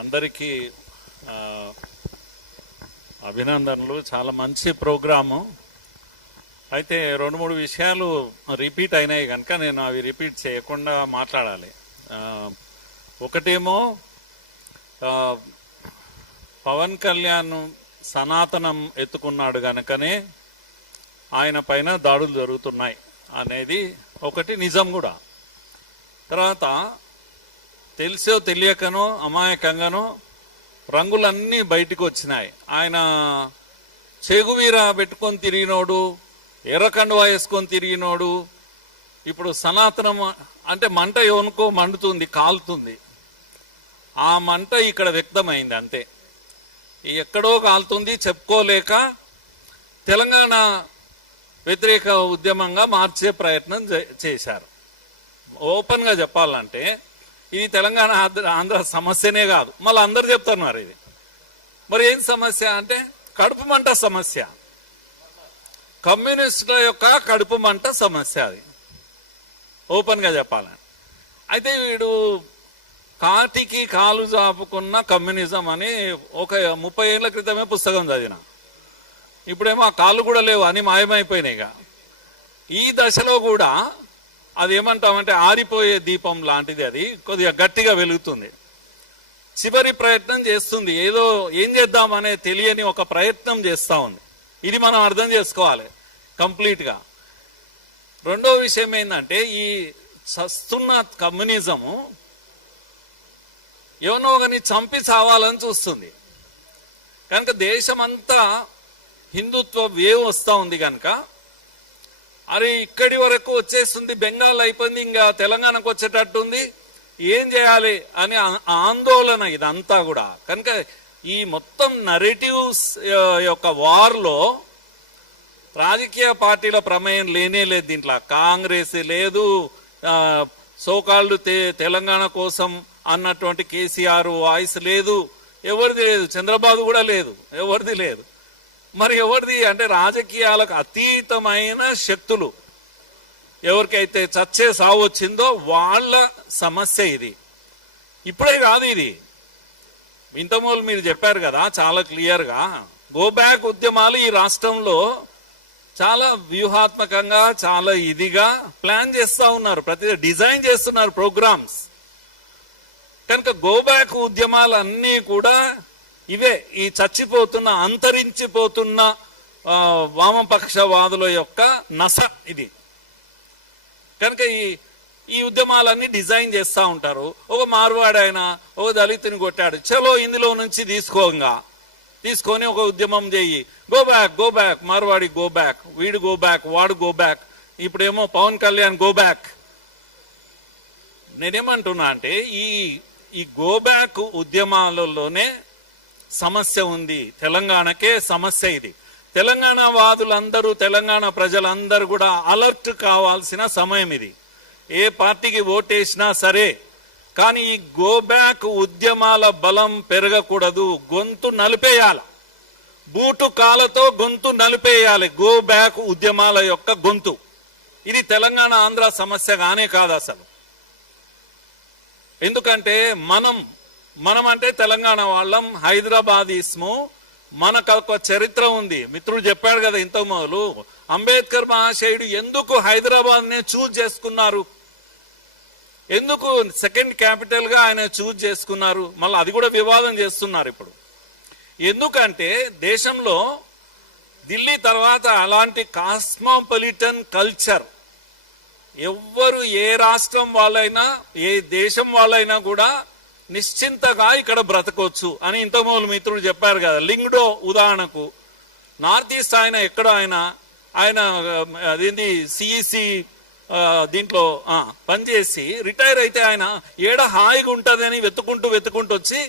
అందరికీ అభినందనలు. చాలా మంచి ప్రోగ్రాము. అయితే 2-3 విషయాలు రిపీట్ అయినాయి కనుక నేను అవి రిపీట్ చేయకుండా మాట్లాడాలి. ఒకటేమో పవన్ కళ్యాణ్ సనాతనం ఎత్తుకున్నాడు కనుకనే ఆయన పైన దాడులు జరుగుతున్నాయి అనేది ఒకటి నిజం కూడా. తర్వాత తెలిసో తెలియకనో అమాయకంగానో రంగులన్నీ బయటకు వచ్చినాయి. ఆయన చెగువీర పెట్టుకొని తిరిగినోడు, ఎర్రకండువా వేసుకొని తిరిగినోడు ఇప్పుడు సనాతనం అంటే మంట ఎవనుకో మండుతుంది, కాలుతుంది. ఆ మంట ఇక్కడ వ్యక్తమైంది అంతే. ఎక్కడో కాలుతుంది చెప్పుకోలేక తెలంగాణ వ్యతిరేక ఉద్యమంగా మార్చే ప్రయత్నం చేశారు. ఓపెన్గా చెప్పాలంటే ఇది తెలంగాణ ఆంధ్ర సమస్యనే కాదు, మళ్ళీ అందరు చెప్తున్నారు ఇది. మరి ఏం సమస్య అంటే కడుపు మంట సమస్య, కమ్యూనిస్టుల యొక్క కడుపు మంట సమస్య. అది ఓపెన్గా చెప్పాలని. అయితే వీడు కాటికి కాలు జాపుకున్న కమ్యూనిజం అని ఒక 30 ఏళ్ల క్రితమే పుస్తకం చదివిన. ఇప్పుడేమో ఆ కాళ్ళు కూడా లేవు, అని మాయమైపోయినాయిగా. ఈ దశలో కూడా అది ఏమంటామంటే ఆరిపోయే దీపం లాంటిది. అది కొద్దిగా గట్టిగా వెలుగుతుంది, చివరి ప్రయత్నం చేస్తుంది. ఏదో ఏం చేద్దామనే తెలియని ఒక ప్రయత్నం చేస్తూ ఉంది. ఇది మనం అర్థం చేసుకోవాలి కంప్లీట్గా. రెండో విషయం ఏంటంటే ఈ చస్తున్న కమ్యూనిజము ఎవనో ఒకని చంపి చావాలని చూస్తుంది కనుక దేశమంతా హిందుత్వ వేవ్ వస్తూ ఉంది కనుక అరే ఇక్కడి వరకు వచ్చేస్తుంది, బెంగాల్ అయిపోయింది, ఇంకా తెలంగాణకు వచ్చేటట్టుంది, ఏం చేయాలి అని ఆందోళన ఇదంతా కూడా. కనుక ఈ మొత్తం నరేటివ్స్ యొక్క వార్లో రాజకీయ పార్టీల ప్రమేయం లేనే లేదు. దీంట్లో కాంగ్రెస్ లేదు, సోకాళ్ళు తెలంగాణ కోసం అన్నటువంటి కేసీఆర్ వాయిస్ లేదు, ఎవరిది లేదు, చంద్రబాబు కూడా లేదు, ఎవరిది లేదు. మరి ఎవరిది అంటే రాజకీయాలకు అతీతమైన శక్తులు ఎవరికైతే చచ్చే సావు వచ్చిందో వాళ్ళ సమస్య ఇది. ఇప్పుడే కాదు ఇది, ఇంతమూలు మీరు చెప్పారు కదా చాలా క్లియర్గా. గో బ్యాక్ ఉద్యమాలు ఈ రాష్ట్రంలో చాలా వ్యూహాత్మకంగా చాలా ఇదిగా ప్లాన్ చేస్తూ ఉన్నారు, ప్రతి డిజైన్ చేస్తున్నారు ప్రోగ్రామ్స్. కనుక గో బ్యాక్ ఉద్యమాలు అన్నీ కూడా ఇవే ఈ చచ్చిపోతున్న అంతరించిపోతున్న వామపక్షవాదుల యొక్క నస ఇది. కనుక ఈ ఉద్యమాలన్నీ డిజైన్ చేస్తూ ఉంటారు. ఒక మార్వాడు ఆయన ఒక దళితుని కొట్టాడు, చలో ఇందులో నుంచి తీసుకొని ఒక ఉద్యమం చేయి, go back Marwadi go back, వీడు గో బ్యాక్, వాడు గో బ్యాక్, ఇప్పుడేమో పవన్ కళ్యాణ్ గో బ్యాక్. నేనేమంటున్నా అంటే ఈ గో బ్యాక్ ఉద్యమాలలోనే సమస్య ఉంది, తెలంగాణకే సమస్య ఇది. తెలంగాణ వాదులందరూ, తెలంగాణ ప్రజలందరూ కూడా అలర్ట్ కావాల్సిన సమయం ఇది. ఏ పార్టీకి ఓటేసినా సరే, కానీ ఈ గో బ్యాక్ ఉద్యమాల బలం పెరగకూడదు, గొంతు నలిపేయాల, బూటు కాలతో గొంతు నలిపేయాలి గో బ్యాక్ ఉద్యమాల యొక్క గొంతు. ఇది తెలంగాణ ఆంధ్ర సమస్య గానే కాదు అసలు. ఎందుకంటే మనం అంటే తెలంగాణ వాళ్ళం, హైదరాబాద్ ఇస్ము, మనకు ఒక చరిత్ర ఉంది. మిత్రుడు చెప్పాడు కదా ఇంత మొదలు, అంబేద్కర్ మహాశయుడు ఎందుకు హైదరాబాద్ నే చూజ్ చేసుకున్నారు, ఎందుకు సెకండ్ క్యాపిటల్ గా ఆయన చూజ్ చేసుకున్నారు, మళ్ళీ అది కూడా వివాదం చేస్తున్నారు ఇప్పుడు. ఎందుకంటే దేశంలో ఢిల్లీ తర్వాత అలాంటి కాస్మోపాలిటన్ కల్చర్ ఎవ్వరు ఏ రాష్ట్రం వాళ్ళైనా ఏ దేశం వాళ్ళైనా కూడా నిశ్చింతగా ఇక్కడ బ్రతకొచ్చు అని ఇంతమూలు మిత్రుడు చెప్పారు కదా. లింగ్డో ఉదాహరణకు నార్త్ ఈస్ట్ ఆయన ఎక్కడో ఆయన అదేంటి సిఈసి దీంట్లో పనిచేసి రిటైర్ అయితే ఆయన ఏడ హాయిగా ఉంటుంది అని వెతుకుంటూ వచ్చి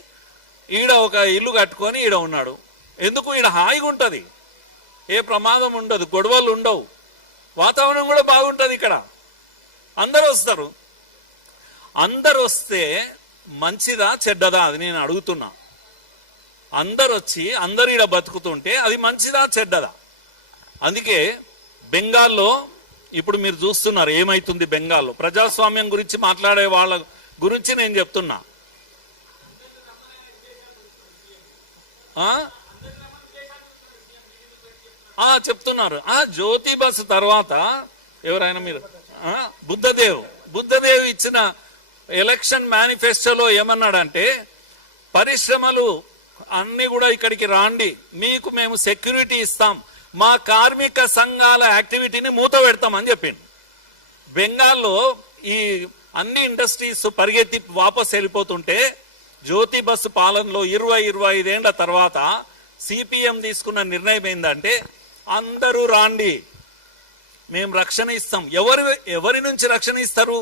ఈడ ఒక ఇల్లు కట్టుకొని ఈడ ఉన్నాడు. ఎందుకు? ఈడ హాయిగా ఉంటుంది, ఏ ప్రమాదం ఉండదు, గొడవలు ఉండవు, వాతావరణం కూడా బాగుంటుంది. ఇక్కడ అందరు వస్తారు. అందరు వస్తే మంచిదా చెడ్డదా అది నేను అడుగుతున్నా. అందరు వచ్చి అందరు ఈడ బతుకుతుంటే అది మంచిదా చెడ్డదా? అందుకే బెంగాల్లో ఇప్పుడు మీరు చూస్తున్నారు ఏమైతుంది బెంగాల్లో. ప్రజాస్వామ్యం గురించి మాట్లాడే వాళ్ళ గురించి నేను చెప్తున్నా. చెప్తున్నారు. జ్యోతి బస్సు తర్వాత ఎవరైనా మీరు బుద్ధదేవ్ ఇచ్చిన ఎలక్షన్ మేనిఫెస్టోలో ఏమన్నాడంటే, పరిశ్రమలు అన్ని కూడా ఇక్కడికి రాండి, మీకు మేము సెక్యూరిటీ ఇస్తాం, మా కార్మిక సంఘాల యాక్టివిటీని మూత పెడతాం అని చెప్పిండు. బెంగాల్లో ఈ అన్ని ఇండస్ట్రీస్ పరిగెత్తి వాపస్ వెళ్ళిపోతుంటే జ్యోతి బస్సు పాలనలో 20-25 ఏళ్ల తర్వాత సిపిఎం తీసుకున్న నిర్ణయం ఏంటంటే, అందరూ రాండి, మేము రక్షణ ఇస్తాం. ఎవరి నుంచి రక్షణ ఇస్తారు?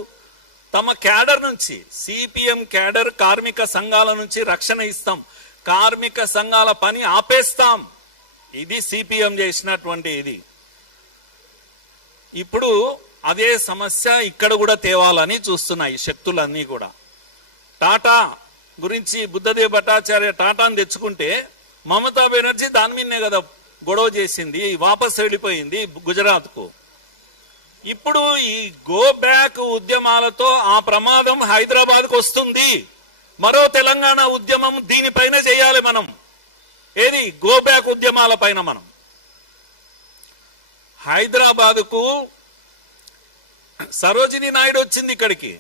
తమ క్యాడర్ నుంచి. సిపిఎం క్యాడర్ కార్మిక సంఘాల నుంచి రక్షణ ఇస్తాం, కార్మిక సంఘాల పని ఆపేస్తాం. ఇది సిపిఎం చేసినటువంటి ఇది. ఇప్పుడు అదే సమస్య ఇక్కడ కూడా తేవాలని చూస్తున్నాయి శక్తులన్నీ కూడా. టాటా గురించి బుద్ధదేవ్ భట్టాచార్య టాటాను తెచ్చుకుంటే మమతా బెనర్జీ దాని మీదనే కదా గొడవ చేసింది, వాపస్ వెళ్ళిపోయింది గుజరాత్కు. ఇప్పుడు ఈ గో బ్యాక్ ఉద్యమాలతో ఆ ప్రమాదం హైదరాబాద్కు వస్తుంది. మరో తెలంగాణ ఉద్యమం దీనిపైన చేయాలి మనం. ఏది? గో బ్యాక్ ఉద్యమాల పైన మనం. హైదరాబాద్కు సరోజిని నాయుడు వచ్చింది ఇక్కడికి,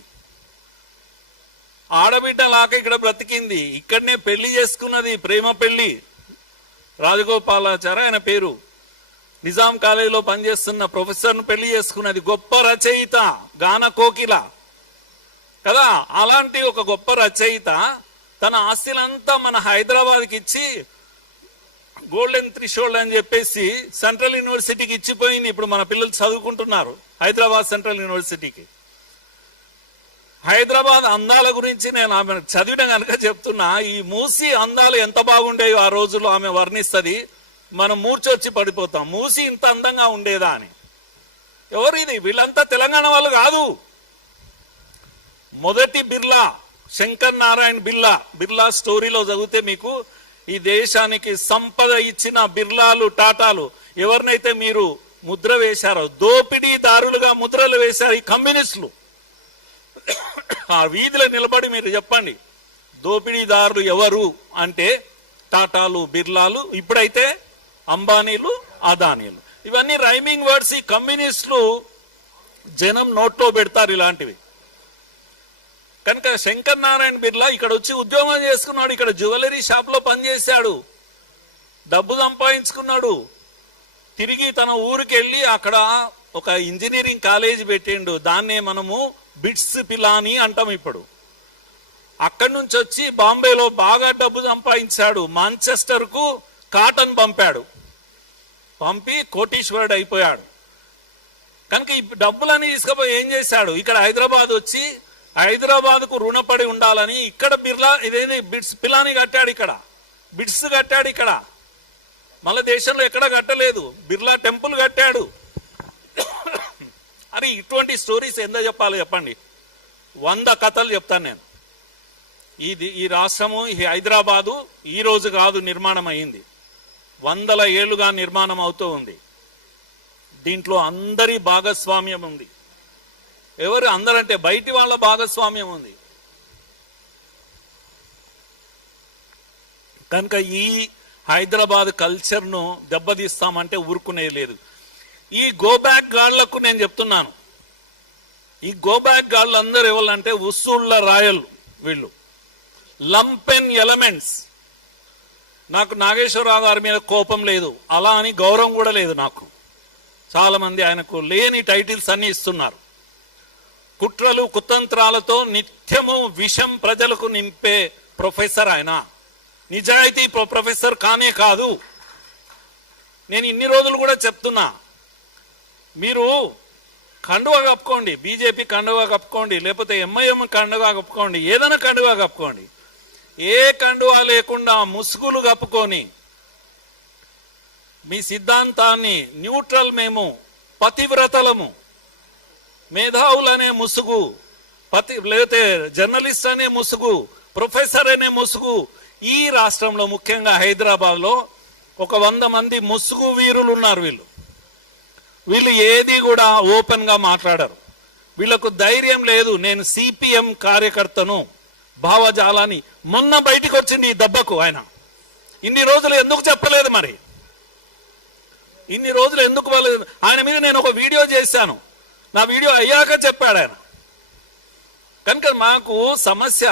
ఆడబిడ్డ లాగా ఇక్కడ బ్రతికింది, ఇక్కడనే పెళ్లి చేసుకున్నది, ప్రేమ పెళ్లి. రాజగోపాలాచారి ఆయన పేరు, నిజాం కాలేజీలో పనిచేస్తున్న ప్రొఫెసర్ను పెళ్లి చేసుకున్నది. గొప్ప రచయిత, గాన కోకిల కదా. అలాంటి ఒక గొప్ప రచయిత తన ఆస్తిలంతా మన హైదరాబాద్కి ఇచ్చి గోల్డెన్ త్రిషోల్డ్ అని చెప్పేసి సెంట్రల్ యూనివర్సిటీకి ఇచ్చిపోయింది. ఇప్పుడు మన పిల్లలు చదువుకుంటున్నారు హైదరాబాద్ సెంట్రల్ యూనివర్సిటీకి. హైదరాబాద్ అందాల గురించి నేను ఆమె చదివిన కనుక చెప్తున్నా. ఈ మూసి అందాలు ఎంత బాగుండేవో ఆ రోజుల్లో ఆమె వర్ణిస్తుంది. మనం మూర్చొచ్చి పడిపోతాం, మూసి ఇంత అందంగా ఉండేదా అని. ఎవరు ఇది? వీళ్ళంతా తెలంగాణ వాళ్ళు కాదు. మొదటి బిర్లా శంకర్ నారాయణ బిర్లా స్టోరీలో చదివితే మీకు ఈ దేశానికి సంపద ఇచ్చిన బిర్లాలు, టాటాలు ఎవరినైతే మీరు ముద్ర వేశారో, దోపిడీదారులుగా ముద్రలు వేశారు ఈ కమ్యూనిస్టులు. ఆ వీధిలో నిలబడి మీరు చెప్పండి, దోపిడీదారులు ఎవరు అంటే టాటాలు, బిర్లాలు, ఇప్పుడైతే అంబానీలు, అదానీలు. ఇవన్నీ రైమింగ్ వర్డ్స్. ఈ కమ్యూనిస్టులు జనం నోట్లో పెడతారు ఇలాంటివి. కనుక శంకర్ నారాయణ బిర్లా ఇక్కడ వచ్చి ఉద్యోగం చేసుకున్నాడు, ఇక్కడ జ్యువెలరీ షాప్ లో పనిచేశాడు, డబ్బు సంపాదించుకున్నాడు. తిరిగి తన ఊరికి వెళ్ళి అక్కడ ఒక ఇంజనీరింగ్ కాలేజీ పెట్టిండు. దాన్నే మనము బిట్స్ పిలాని అంటాం ఇప్పుడు. అక్కడి నుంచి వచ్చి బాంబేలో బాగా డబ్బు సంపాదించాడు. మాంచెస్టర్ కు కాటన్ పంపి కోటీశ్వరుడు అయిపోయాడు. కనుక ఈ డబ్బులని తీసుకుపోయి ఏం చేశాడు? ఇక్కడ హైదరాబాద్ వచ్చి హైదరాబాద్ కు రుణపడి ఉండాలని ఇక్కడ బిర్లా ఇదేంటి బిట్స్ పిలాని కట్టాడు, ఇక్కడ బిట్స్ కట్టాడు. ఇక్కడ మళ్ళీ దేశంలో ఎక్కడ కట్టలేదు. బిర్లా టెంపుల్ కట్టాడు. అరే ఇటువంటి స్టోరీస్ ఎంత చెప్పాలి చెప్పండి? 100 కథలు చెప్తాను నేను. ఈ రాష్ట్రము, ఈ హైదరాబాదు ఈ రోజు కాదు నిర్మాణం అయింది, 100 ఏళ్లుగా నిర్మాణం అవుతూ ఉంది. దీంట్లో అందరి భాగస్వామ్యం ఉంది. ఎవరు అందరంటే బయటి వాళ్ళ భాగస్వామ్యం ఉంది. కనుక ఈ హైదరాబాద్ కల్చర్ను దెబ్బతీస్తామంటే ఊరుకునేది లేదు. ఈ గోబ్యాక్ గాళ్లకు నేను చెప్తున్నాను, ఈ గోబ్యాక్ గాళ్ళు అందరు ఎవరంటే ఉస్సూళ్ల రాయలు, వీళ్ళు లంపెన్ ఎలిమెంట్స్. నాకు నాగేశ్వరరావు గారి మీద కోపం లేదు, అలా అని గౌరవం కూడా లేదు నాకు. చాలా మంది ఆయనకు లేని టైటిల్స్ అన్ని ఇస్తున్నారు. కుట్రలు కుతంత్రాలతో నిత్యము విషం ప్రజలకు నింపే ప్రొఫెసర్ ఆయన. నిజాయితీ ప్రొఫెసర్ కానే కాదు. నేను ఇన్ని రోజులు కూడా చెప్తున్నా, మీరు కండువా కప్పుకోండి, బీజేపీ కండువా కప్పుకోండి, లేకపోతే ఎంఐఎం కండువా కప్పుకోండి, ఏదైనా కండువా కప్పుకోండి. ఏ కండువా లేకుండా ముసుగులు కప్పుకొని మీ సిద్ధాంతాన్ని న్యూట్రల్, మేము పతివ్రతలము, మేధావులనే ముసుగు, లేకపోతే జర్నలిస్ట్ అనే ముసుగు, ప్రొఫెసర్ అనే ముసుగు. ఈ రాష్ట్రంలో ముఖ్యంగా హైదరాబాద్ లో ఒక 100 మంది ముసుగు వీరులు ఉన్నారు. వీళ్ళు ఏది కూడా ఓపెన్ గా మాట్లాడరు. వీళ్ళకు ధైర్యం లేదు. నేను సిపిఎం కార్యకర్తను, భావజాలాన్ని మొన్న బయటికి వచ్చింది ఈ దెబ్బకు. ఆయన ఇన్ని రోజులు ఎందుకు చెప్పలేదు మరి? ఇన్ని రోజులు ఎందుకు వాళ్ళలేదు? ఆయన మీద నేను ఒక వీడియో చేశాను, నా వీడియో అయ్యాక చెప్పాడు ఆయన. కనుక మాకు సమస్య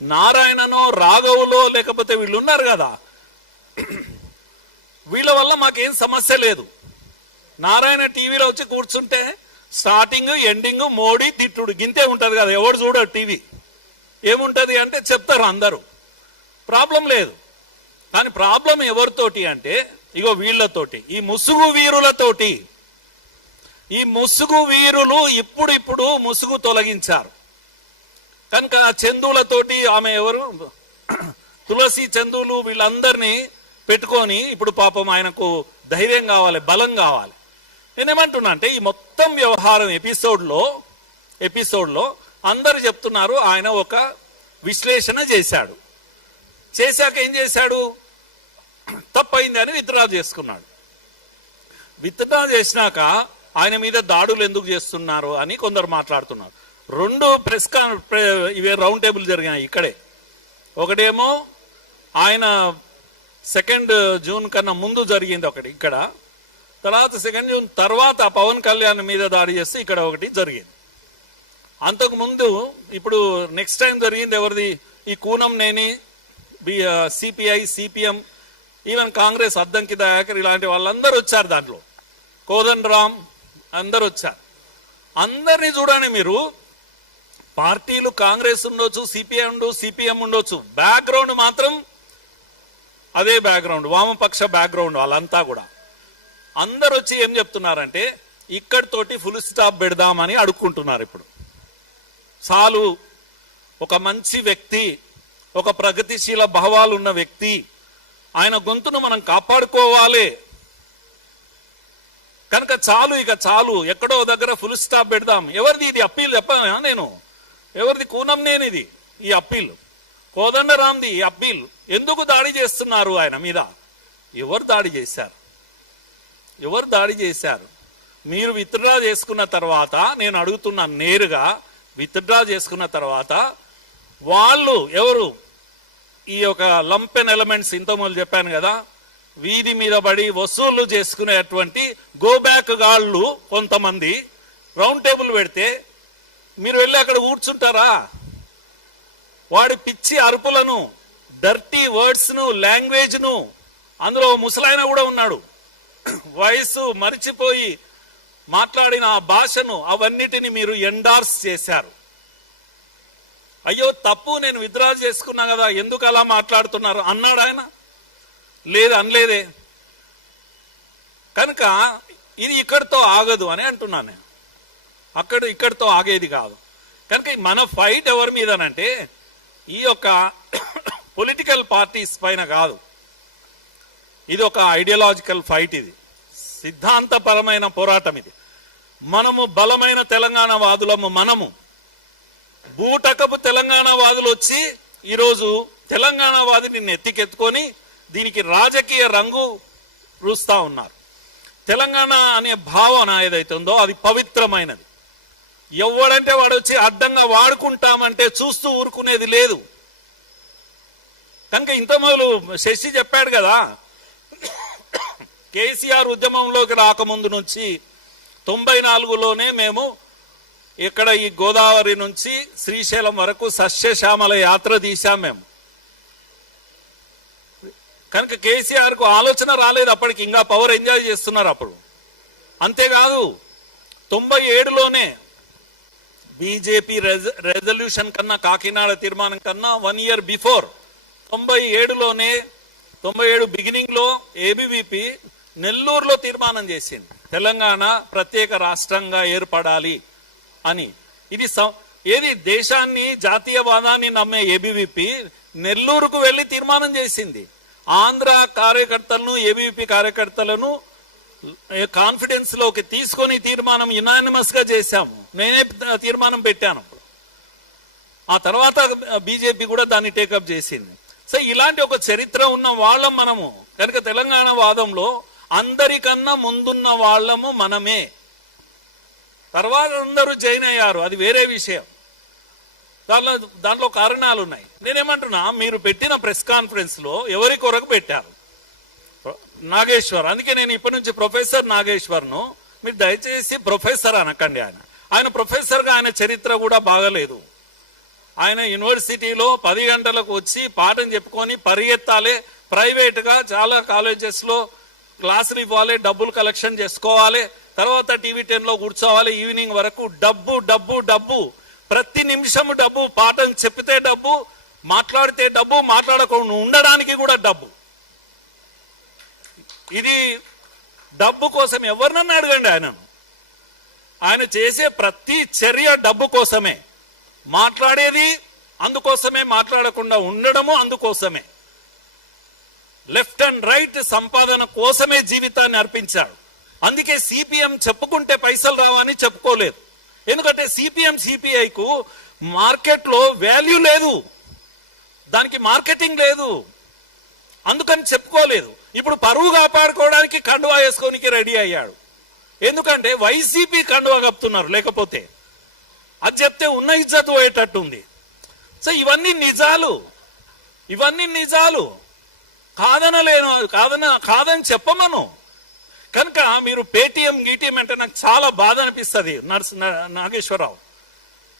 నారాయణనో రాఘవులో లేకపోతే వీళ్ళు ఉన్నారు కదా, వీళ్ళ వల్ల మాకేం సమస్య లేదు. నారాయణ టీవీలో వచ్చి కూర్చుంటే స్టార్టింగ్ ఎండింగ్ మోడీ తిట్టుడు గింతే ఉంటది కదా, ఎవడు చూడడు టీవీ. ఏముంటది అంటే చెప్తారు అందరూ, ప్రాబ్లం లేదు. కానీ ప్రాబ్లం ఎవరితోటి అంటే ఇగో వీళ్ళతోటి, ఈ ముసుగు వీరులతోటి. ఈ ముసుగు వీరులు ఇప్పుడు ముసుగు తొలగించారు కనుక చందులతోటి, ఆమె ఎవరు తులసి చందులు, వీళ్ళందరినీ పెట్టుకొని ఇప్పుడు పాపం ఆయనకు ధైర్యం కావాలి, బలం కావాలి. నేనేమంటున్నా అంటే ఈ మొత్తం వ్యవహారం ఎపిసోడ్లో అందరు చెప్తున్నారు ఆయన ఒక విశ్లేషణ చేశాడు. చేశాక ఏం చేశాడు? తప్పైంది అని విత్డ్రా చేసుకున్నాడు. విత్డ్రా చేసినాక ఆయన మీద దాడులు ఎందుకు చేస్తున్నారు అని కొందరు మాట్లాడుతున్నారు. 2 ప్రెస్ ఇవే రౌండ్ టేబుల్ జరిగాయి ఇక్కడే. ఒకటేమో ఆయన 2 జూన్ కన్నా ముందు జరిగింది ఒకటి ఇక్కడ, తర్వాత 2 జూన్ తర్వాత పవన్ కళ్యాణ్ మీద దాడి చేస్తే ఇక్కడ ఒకటి జరిగింది. అంతకు ముందు ఇప్పుడు నెక్స్ట్ టైం జరిగింది ఎవరిది? ఈ Kunamneni, CPI, CPM, even Congress Addanki Dayakar ఇలాంటి వాళ్ళందరూ వచ్చారు. దాంట్లో కోదండ రామ్ అందరు వచ్చారు. అందరినీ చూడండి మీరు, పార్టీలు కాంగ్రెస్ ఉండొచ్చు, సిపిఎం ఉండొచ్చు, బ్యాక్గ్రౌండ్ మాత్రం అదే బ్యాక్గ్రౌండ్, వామపక్ష బ్యాక్గ్రౌండ్ వాళ్ళంతా కూడా. అందరు వచ్చి ఏం చెప్తున్నారంటే ఇక్కడితోటి ఫుల్ స్టాప్ పెడదామని అడుక్కుంటున్నారు. ఇప్పుడు చాలు, ఒక మంచి వ్యక్తి, ఒక ప్రగతిశీల భావాలు ఉన్న వ్యక్తి, ఆయన గొంతును మనం కాపాడుకోవాలి కనుక చాలు, ఇక చాలు, ఎక్కడో దగ్గర ఫుల్ స్టాప్ పెడదాం. ఎవరిది ఇది అప్పీల్ చెప్పానా నేను? ఎవరిది? కూనంనేనిది ఈ అప్పీల్, కోదండరాంది ఈ అప్పీల్. ఎందుకు దాడి చేస్తున్నారు ఆయన మీద? ఎవరు దాడి చేశారు? ఎవరు దాడి చేశారు? మీరు విత్డ్రా చేసుకున్న తర్వాత నేను అడుగుతున్నా నేరుగా, విత్డ్రా చేసుకున్న తర్వాత వాళ్ళు ఎవరు? ఈ యొక్క లంపెన్ ఎలిమెంట్స్, ఇంతకుముందు చెప్పాను కదా, వీధి మీద పడి వసూళ్లు చేసుకునేటువంటి గో బ్యాక్ గాళ్ళు కొంతమంది రౌండ్ టేబుల్ పెడితే మీరు వెళ్ళి అక్కడ కూర్చుంటారా? వాడి పిచ్చి అరుపులను, డర్టీ వర్డ్స్ను, లాంగ్వేజ్ను, అందులో ముసలాయన కూడా ఉన్నాడు, వయసు మరిచిపోయి మాట్లాడిన ఆ భాషను, అవన్నిటిని మీరు ఎండార్స్ చేశారు. అయ్యో తప్పు, నేను విత్డ్రా చేసుకున్నా కదా, ఎందుకు అలా మాట్లాడుతున్నారు అన్నాడు ఆయన? లేదు, అనలేదే. కనుక ఇది ఇక్కడితో ఆగదు అని అంటున్నాను నేను. ఇక్కడితో ఆగేది కాదు. కనుక మన ఫైట్ ఎవరి మీదనంటే ఈ యొక్క పొలిటికల్ పార్టీస్ పైన కాదు, ఇది ఒక ఐడియాలజికల్ ఫైట్, ఇది సిద్ధాంతపరమైన పోరాటం. ఇది మనము బలమైన తెలంగాణ వాదులము, మనము బూటకపు తెలంగాణ వాదులు వచ్చి ఈరోజు తెలంగాణ వాదిని నెత్తికెత్తుకొని దీనికి రాజకీయ రంగు రూస్తా ఉన్నారు. తెలంగాణ అనే భావన ఏదైతే ఉందో అది పవిత్రమైనది. ఎవడంటే వాడు వచ్చి అడ్డంగా వాడుకుంటామంటే చూస్తూ ఊరుకునేది లేదు. కనుక ఇంత మొదలు శశి చెప్పాడు కదా, కేసీఆర్ ఉద్యమంలోకి రాకముందు నుంచి 94లోనే మేము ఇక్కడ ఈ గోదావరి నుంచి శ్రీశైలం వరకు సస్యశ్యామల యాత్ర తీశాం మేము. కనుక కేసీఆర్ కు ఆలోచన రాలేదు అప్పటికి, ఇంకా పవర్ ఎంజాయ్ చేస్తున్నారు అప్పుడు. అంతేకాదు 97లోనే బీజేపీ రెజల్యూషన్ కన్నా, కాకినాడ తీర్మానం కన్నా 1 year బిఫోర్ 97లోనే 97 బిగినింగ్ లో ఏబీవీపీ నెల్లూరులో తీర్మానం చేసింది తెలంగాణ ప్రత్యేక రాష్ట్రంగా ఏర్పడాలి అని. ఇది ఏది దేశాన్ని, జాతీయవాదాన్ని నమ్మే ఏబీవీపీ నెల్లూరుకు వెళ్లి తీర్మానం చేసింది. ఆంధ్ర కార్యకర్తలను, ఏబీవీపీ కార్యకర్తలను కాన్ఫిడెన్స్ లోకి తీసుకొని తీర్మానం యునానిమస్ గా చేశాము. నేనే తీర్మానం పెట్టాను. ఆ తర్వాత బీజేపీ కూడా దాన్ని టేకప్ చేసింది. సో ఇలాంటి ఒక చరిత్ర ఉన్న వాళ్ళం మనము. కనుక తెలంగాణ వాదంలో అందరికన్నా ముందున్న వాళ్ళము మనమే. తర్వాత అందరూ జైన్ అయ్యారు, అది వేరే విషయం. దాంట్లో కారణాలు ఉన్నాయి. నేనేమంటున్నా, మీరు పెట్టిన ప్రెస్ కాన్ఫరెన్స్ లో ఎవరి కొరకు పెట్టారు? నాగేశ్వర్. అందుకే నేను ఇప్పటి నుంచి ప్రొఫెసర్ నాగేశ్వర్ను, మీరు దయచేసి ప్రొఫెసర్ అనకండి. ఆయన ప్రొఫెసర్గా ఆయన చరిత్ర కూడా బాగలేదు. ఆయన యూనివర్సిటీలో 10 గంటలకు వచ్చి పాఠం చెప్పుకొని పరిగెత్తాలి, ప్రైవేట్గా చాలా కాలేజెస్లో క్లాసులు ఇవ్వాలి, డబ్బులు కలెక్షన్ చేసుకోవాలి, తర్వాత టీవీ 10లో కూర్చోవాలి, ఈవినింగ్ వరకు డబ్బు డబ్బు డబ్బు, ప్రతి నిమిషము డబ్బు, పాఠం చెప్పితే డబ్బు, మాట్లాడితే డబ్బు, మాట్లాడకుండా ఉండడానికి కూడా డబ్బు. ఇది డబ్బు కోసం ఎవరినన్నా అడగండి ఆయనను. ఆయన చేసే ప్రతి చర్య డబ్బు కోసమే, మాట్లాడేది అందుకోసమే, మాట్లాడకుండా ఉండడము అందుకోసమే, లెఫ్ట్ అండ్ రైట్ సంపాదన కోసమే జీవితాన్ని అర్పించాడు. అందుకే సిపిఎం చెప్పుకుంటే పైసలు రావని చెప్పుకోలేదు. ఎందుకంటే సిపిఎం సిపిఐకు మార్కెట్లో వాల్యూ లేదు, దానికి మార్కెటింగ్ లేదు, అందుకని చెప్పుకోలేదు. ఇప్పుడు పరువు కాపాడుకోవడానికి కండువా వేసుకోనికి రెడీ అయ్యాడు. ఎందుకంటే వైసీపీ కండువా కప్పుతున్నారు, లేకపోతే అది చెప్తే ఉన్న ఇజ్జత్ పోయేటట్టుంది. సో ఇవన్నీ నిజాలు కాదనలేను, కాదని చెప్పమను. కనుక మీరు పేటీఎం గీటీఎం అంటే నాకు చాలా బాధ అనిపిస్తుంది. నాగేశ్వరరావు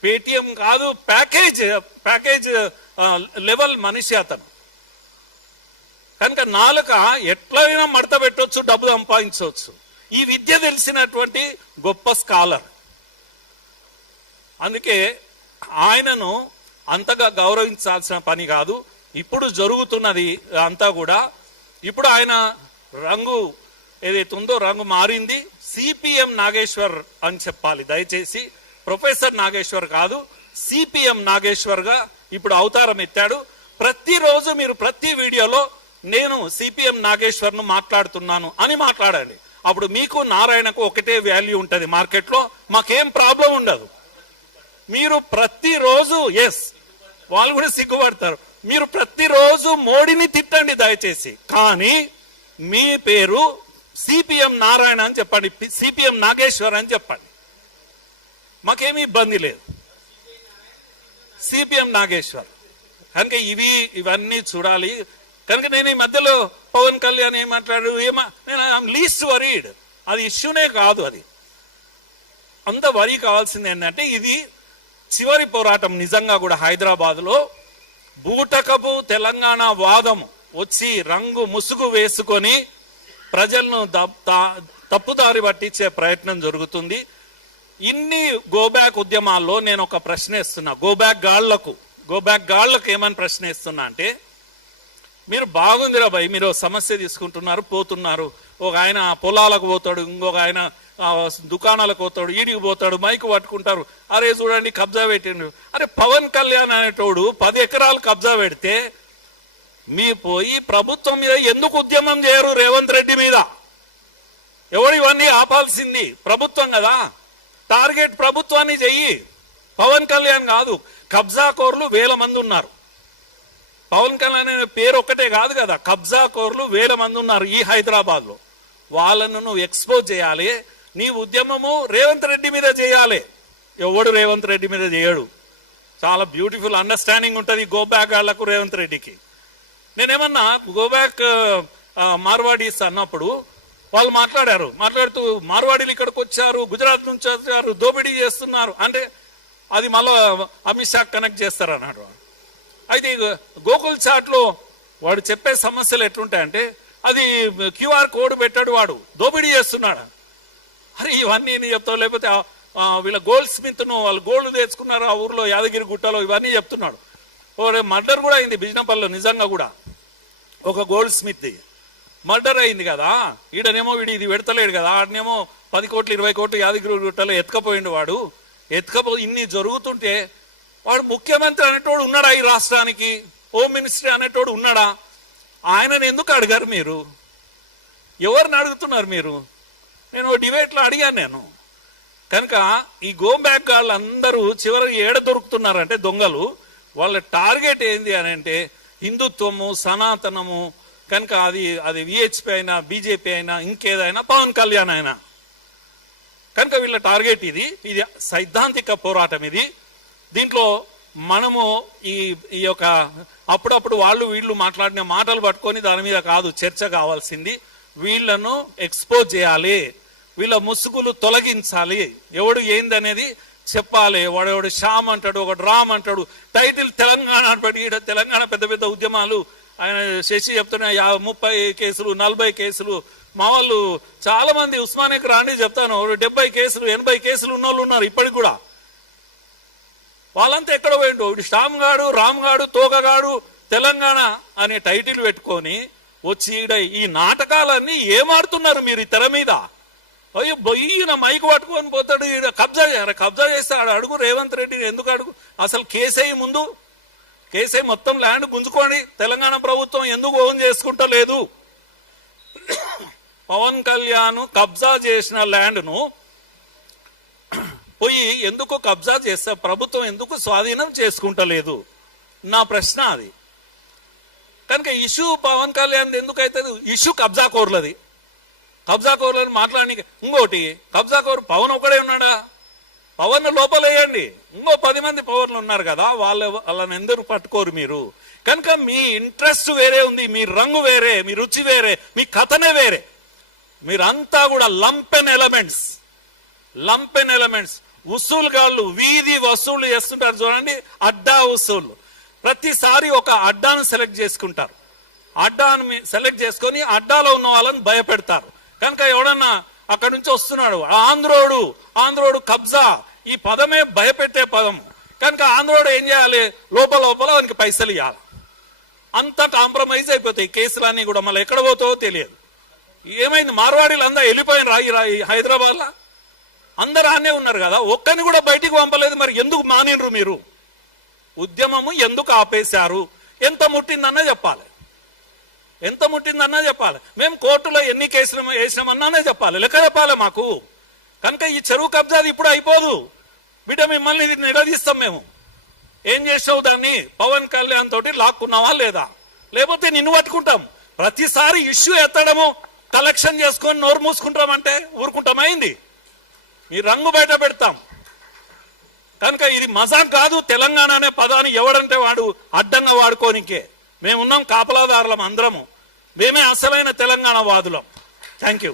పేటీఎం కాదు, ప్యాకేజ్ లెవెల్ మనిషి అతను. కనుక నాలుక ఎట్లయినా మడత పెట్టవచ్చు, డబ్బు సంపాదించవచ్చు. ఈ విద్య తెలిసినటువంటి గొప్ప స్కాలర్. అందుకే ఆయనను అంతగా గౌరవించాల్సిన పని కాదు. ఇప్పుడు జరుగుతున్నది అంతా కూడా, ఇప్పుడు ఆయన రంగు ఏదైతే ఉందో రంగు మారింది. సిపిఎం నాగేశ్వర్ అని చెప్పాలి దయచేసి, ప్రొఫెసర్ నాగేశ్వర్ కాదు, సిపిఎం నాగేశ్వర్ గా ఇప్పుడు అవతారం ఎత్తాడు. ప్రతిరోజు మీరు ప్రతి వీడియోలో నేను సిపిఎం నాగేశ్వర్ను మాట్లాడుతున్నాను అని మాట్లాడండి. అప్పుడు మీకు నారాయణకు ఒకటే వాల్యూ ఉంటుంది మార్కెట్లో, మాకేం ప్రాబ్లం ఉండదు. మీరు ప్రతిరోజు వాళ్ళు కూడా సిగ్గుపడతారు. మీరు ప్రతిరోజు మోడీని తిట్టండి దయచేసి, కానీ మీ పేరు సిపిఎం నారాయణ అని చెప్పండి, సిపిఎం నాగేశ్వర్ అని చెప్పండి, మాకేమీ ఇబ్బంది లేదు. సిపిఎం నాగేశ్వర్ కనుక ఇవన్నీ చూడాలి. కనుక నేను ఈ మధ్యలో పవన్ కళ్యాణ్ ఏం మాట్లాడు, నేను లీస్ట్ వరీడ్, అది ఇష్యూనే కాదు. అది అంత వరీ కావాల్సింది ఏంటంటే, ఇది చివరి పోరాటం నిజంగా కూడా. హైదరాబాద్ లో బూటకపు తెలంగాణ వాదం వచ్చి రంగు ముసుగు వేసుకొని ప్రజలను తప్పుదారి పట్టించే ప్రయత్నం జరుగుతుంది. ఇన్ని గోబ్యాక్ ఉద్యమాల్లో నేను ఒక ప్రశ్న ఇస్తున్నా, గోబ్యాక్ గాళ్లకు ఏమని ప్రశ్న ఇస్తున్నా అంటే, మీరు బాగుందిరా భయ్, మీరు సమస్య తీసుకుంటున్నారు, పోతున్నారు. ఒక ఆయన పొలాలకు పోతాడు, ఇంకొక ఆయన దుకాణాలకు పోతాడు, ఈడికి పోతాడు, మైకు పట్టుకుంటారు, అరే చూడండి కబ్జా పెట్టిండు. అరే పవన్ కళ్యాణ్ అనేటోడు 10 ఎకరాలు కబ్జా పెడితే మీ పోయి ప్రభుత్వం మీద ఎందుకు ఉద్యమం చేయరు? రేవంత్ రెడ్డి మీద ఎవడు ఇవన్నీ ఆపాల్సింది? ప్రభుత్వం కదా, టార్గెట్ ప్రభుత్వాన్ని చెయ్యి, పవన్ కళ్యాణ్ కాదు. కబ్జా కోర్లు 1000 మంది ఉన్నారు. పవన్ కళ్యాణ్ అనే పేరు ఒక్కటే కాదు కదా, కబ్జా కోర్లు 1000 మంది ఉన్నారు ఈ హైదరాబాద్ లో. వాళ్ళను నువ్వు ఎక్స్పోజ్ చేయాలి. నీ ఉద్యమము రేవంత్ రెడ్డి మీద చేయాలి. ఎవడు రేవంత్ రెడ్డి మీద చేయడు. చాలా బ్యూటిఫుల్ అండర్స్టాండింగ్ ఉంటుంది గోబ్యాక్ గాళ్లకు రేవంత్ రెడ్డికి. నేనేమన్నా గోబ్యాక్ మార్వాడీస్ అన్నప్పుడు వాళ్ళు మాట్లాడుతూ మార్వాడీలు ఇక్కడికి వచ్చారు, గుజరాత్ నుంచి వచ్చారు, దోపిడీ చేస్తున్నారు అంటే అది మళ్ళా అమిత్ షా కనెక్ట్ చేస్తారు అన్నాడు. అయితే గోకుల్ చాట్ లో వాడు చెప్పే సమస్యలు ఎట్లుంటాయంటే, అది క్యూఆర్ కోడ్ పెట్టాడు, వాడు దోపిడీ చేస్తున్నాడు. అరే ఇవన్నీ నేను చెప్తావు, లేకపోతే వీళ్ళ గోల్డ్ స్మిత్ ను వాళ్ళు గోల్డ్ తెచ్చుకున్నారు ఆ ఊర్లో యాదగిరి గుట్టలో, ఇవన్నీ చెప్తున్నాడు. మర్డర్ కూడా అయింది బిజినపల్లిలో, నిజంగా కూడా ఒక గోల్డ్ స్మిత్ మర్డర్ అయింది కదా. ఈడనేమో ఇది పెడతలేడు కదా, ఆడనేమో 10 కోట్లు 20 కోట్లు యాదగిరి గుట్టలో ఎత్తుకపోయిండు. వాడు ఇన్ని జరుగుతుంటే వాడు ముఖ్యమంత్రి అనేటోడు ఉన్నాడా ఈ రాష్ట్రానికి? హోమ్ మినిస్టర్ అనేటోడు ఉన్నాడా? ఆయనను ఎందుకు అడిగారు మీరు? ఎవరిని అడుగుతున్నారు మీరు? నేను డిబేట్లో అడిగాను నేను. కనుక ఈ గోబ్యాక్ వాళ్ళందరూ చివరికి ఏడ దొరుకుతున్నారంటే దొంగలు, వాళ్ళ టార్గెట్ ఏంది అని అంటే హిందుత్వము, సనాతనము. కనుక అది విహెచ్పి అయినా, బీజేపీ అయినా, ఇంకేదైనా, పవన్ కళ్యాణ్ అయినా. కనుక వీళ్ళ టార్గెట్ ఇది సైద్ధాంతిక పోరాటం. దీంట్లో మనము ఈ ఈ యొక్క అప్పుడప్పుడు వాళ్ళు వీళ్ళు మాట్లాడిన మాటలు పట్టుకొని దాని మీద కాదు చర్చ కావాల్సింది. వీళ్ళను ఎక్స్పోజ్ చేయాలి, వీళ్ళ ముసుగులు తొలగించాలి, ఎవడు ఏందనేది చెప్పాలి. వాడెవడు శ్యామ్ అంటాడు, ఒకడు రామ్ అంటాడు, టైటిల్ తెలంగాణ అంటాడు. ఈడ తెలంగాణ పెద్ద పెద్ద ఉద్యమాలు ఆయన శశి చెప్తున్నాయి 30 కేసులు 40 కేసులు. మా వాళ్ళు చాలా మంది ఉస్మానియాకి రాండి చెప్తాను, 70 కేసులు 80 కేసులు ఉన్న వాళ్ళు ఉన్నారు ఇప్పటికి కూడా. వాళ్ళంతా ఎక్కడ పోయిండు? శ్యామ్ గాడు, రామ్ గాడు, తోకగాడు తెలంగాణ అనే టైటిల్ పెట్టుకొని వచ్చి ఈ నాటకాలన్నీ ఏమాడుతున్నారు మీరు ఈ తెర మీద. అయ్యో ఈయన మైకు పట్టుకొని పోతాడు, ఈడ కబ్జా చేస్తాడు. అడుగు రేవంత్ రెడ్డి, ఎందుకు అడుగు? అసలు కేసై ముందు కేసై మొత్తం ల్యాండ్ గుంజుకొని తెలంగాణ ప్రభుత్వం ఎందుకు ఓన్ చేసుకుంటా లేదు? పవన్ కళ్యాణ్ కబ్జా చేసిన ల్యాండ్ను పోయి ఎందుకు కబ్జా చేస్తా, ప్రభుత్వం ఎందుకు స్వాధీనం చేసుకుంటలేదు? నా ప్రశ్న అది. కనుక ఇష్యూ పవన్ కళ్యాణ్ ఎందుకు అవుతుంది? ఇష్యూ కబ్జా కోర్లది. కబ్జా కోర్లని మాట్లాడి ఇంకోటి, కబ్జా కోరు పవన్ ఒకడే ఉన్నాడా? పవన్ లోపలేయండి, ఇంకో 10 మంది పవర్లు ఉన్నారు కదా, వాళ్ళని ఎందుకు పట్టుకోరు మీరు? కనుక మీ ఇంట్రెస్ట్ వేరే ఉంది, మీ రంగు వేరే, మీ రుచి వేరే, మీ కథనే వేరే. మీరంతా కూడా లంపెన్ ఎలిమెంట్స్, వసూలుగాళ్ళు, వీధి వసూళ్లు చేస్తుంటారు చూడండి, అడ్డా వసూళ్లు. ప్రతిసారి ఒక అడ్డాను సెలెక్ట్ చేసుకుంటారు, అడ్డాను సెలెక్ట్ చేసుకొని అడ్డాలో ఉన్న వాళ్ళని భయపెడతారు. కనుక ఎవడన్నా అక్కడి నుంచి వస్తున్నాడు, ఆంధ్రోడు కబ్జా, ఈ పదమే భయపెట్టే పదం. కనుక ఆంధ్రోడు ఏం చేయాలి? లోపల వానికి పైసలు ఇవ్వాలి. అంతా కాంప్రమైజ్ అయిపోతాయి కేసులన్నీ కూడా. మళ్ళీ ఎక్కడ పోతావో తెలియదు. ఏమైంది? మార్వాడీలు అందరూ వెళ్ళిపోయిన రాయి హైదరాబాద్లో అందరూ ఆనే ఉన్నారు కదా, ఒక్కని కూడా బయటికి పంపలేదు. మరి ఎందుకు మానినరు మీరు? ఉద్యమము ఎందుకు ఆపేశారు? ఎంత ముట్టిందన్నా చెప్పాలి. మేము కోర్టులో ఎన్ని కేసులు వేసినామన్నానే చెప్పాలి, లెక్క చెప్పాలి మాకు. కనుక ఈ చెరువు కబ్జాది ఇప్పుడు అయిపోదు బిడ్డ, మిమ్మల్ని నిలదీస్తాం మేము. ఏం చేసావు దాన్ని? పవన్ కళ్యాణ్ తోటి లాక్కున్నావా లేదా? లేకపోతే నిన్ను పట్టుకుంటాం. ప్రతిసారి ఇష్యూ ఎత్తడము, కలెక్షన్ చేసుకొని నోరు మూసుకుంటామంటే ఊరుకుంటామైంది? మీ రంగు బయట పెడతాం. కనుక ఇది మజాక్ కాదు. తెలంగాణ అనే పదాన్ని ఎవడంటే వాడు అడ్డంగా వాడుకోనికే. మేమున్నాం, కాపలాదారులం అందరము. మేమే అసలైన తెలంగాణ వాదులం. Thank you.